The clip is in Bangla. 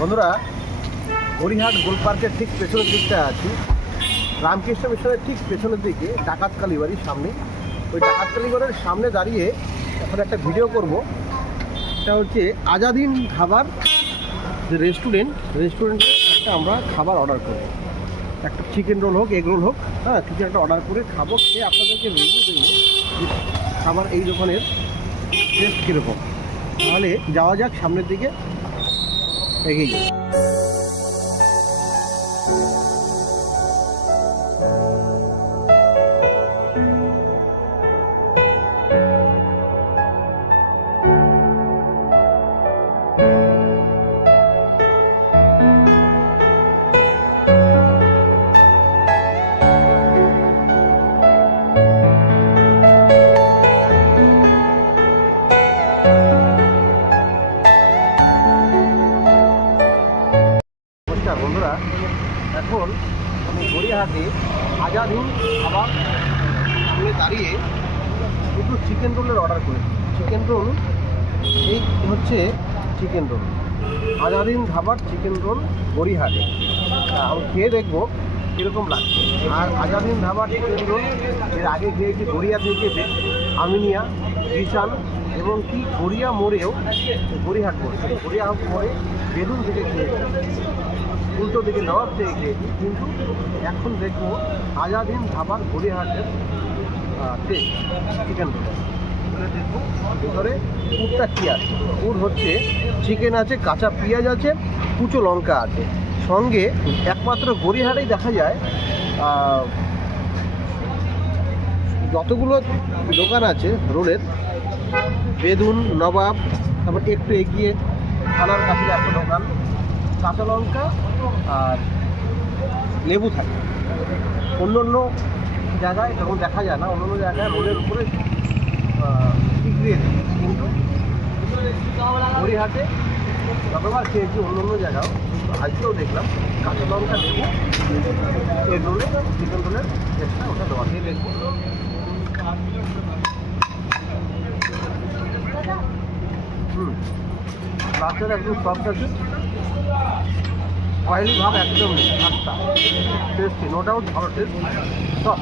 বন্ধুরা হরিহাট গোল পার্কের ঠিক পেছনের দিকটা আছি। রামকৃষ্ণ মিশনের ঠিক পেছনের দিকে, ডাকাত কালীবাড়ির সামনে। ওই ডাকাত কালীবাড়ির সামনে দাঁড়িয়ে এখন একটা ভিডিও করব। এটা হচ্ছে আজাদিন খাবার যে রেস্টুরেন্ট রেস্টুরেন্টে একটা আমরা খাবার অর্ডার করব। একটা চিকেন রোল হোক এগ রোল হোক হ্যাঁ কিছু একটা অর্ডার করে খাব। খেয়ে আপনাদেরকে রিভিউ দেবো যে খাবার এই দোকানের টেস্ট কীরকম। তাহলে যাওয়া যাক সামনের দিকে। এগিয়ে এখন আমি গড়িয়াহাটে আজাদিন খাবার সামনে দাঁড়িয়ে একটু চিকেন রোলের অর্ডার করেছি। চিকেন রোল এই হচ্ছে চিকেন রোল আজাদিন খাবার চিকেন রোল গড়িয়াহাটে। তা আমি খেয়ে দেখব কীরকম লাগছে। আর আজাদিন ধাবার চিকেন রোল এর আগে খেয়েছি গড়িয়া থেকে আমিনিয়া কিষান এবং কি গড়িয়া মোড়েও গড়িয়াহাট মোড়ে। গড়িয়া মোড়ে বেলুন থেকে খেয়েছি। দিকে থেকে খেয়েছি কিন্তু এখন দেখব আজাদিন ধাবার গড়িয়াহাটের টেস্ট চিকেন দেখব ভিতরে কী আছে? পুর হচ্ছে চিকেন আছে, কাঁচা পেঁয়াজ আছে, কুচো লঙ্কা আছে। সঙ্গে একমাত্র গড়িয়াহাটেই দেখা যায় যতগুলো দোকান আছে রোলের বেদুন, নবাব, তারপর একটু এগিয়ে থানার কাছে একটা দোকান। কাঁচা লঙ্কা আর লেবু থাকে। অন্য অন্য জায়গায় তখন দেখা যায় না অন্য অন্য জায়গায় রোলের উপরে টিকরিয়ে দেয় কিন্তু হরিহাটে যতবার খেয়েছি অন্য অন্য জায়গাও আজকেও দেখলাম কাঁচা লঙ্কা লেবু। এগ রোলে চিকেন রোলের টেস্টটা ওটা দেওয়া খেয়ে দেখব হুম। বাচ্চারা একদম সফট আছে। অয়েলি ভাব একদম নেই টেস্টি নো ডাউট ভালো টেস্ট সব